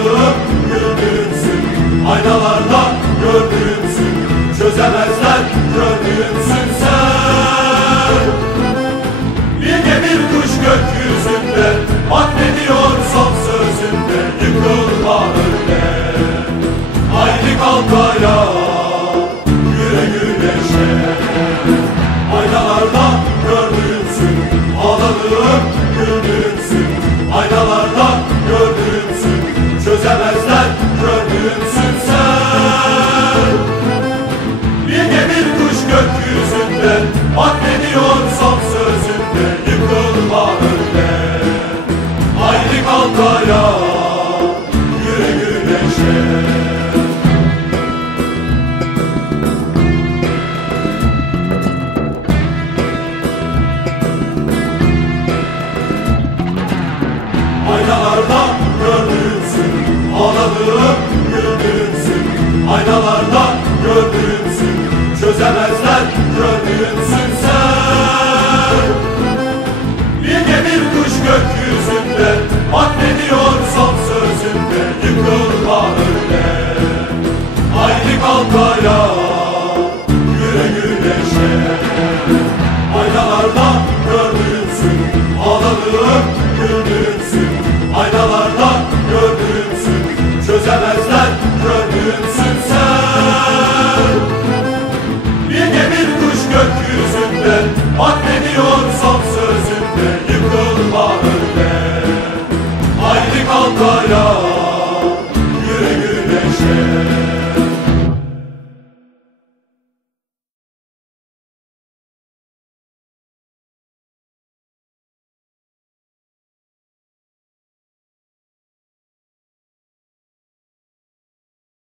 Ağladığım güldüğümsün Aynalarda gördüğümsün Çözemezler gördüğümsün sen. Bilge bir kuş gökyüzünde Addediyor son sözünde Yıkılma Çözemezler gördüğümsün sen. Bilge bir kuş gökyüzünde Addediyor son sözünde Yıkılma öyle. Haydi kalk ayağa Yürü güneşe Aynalarda gördüğümsün Ağladığım güldüğümsün Haydi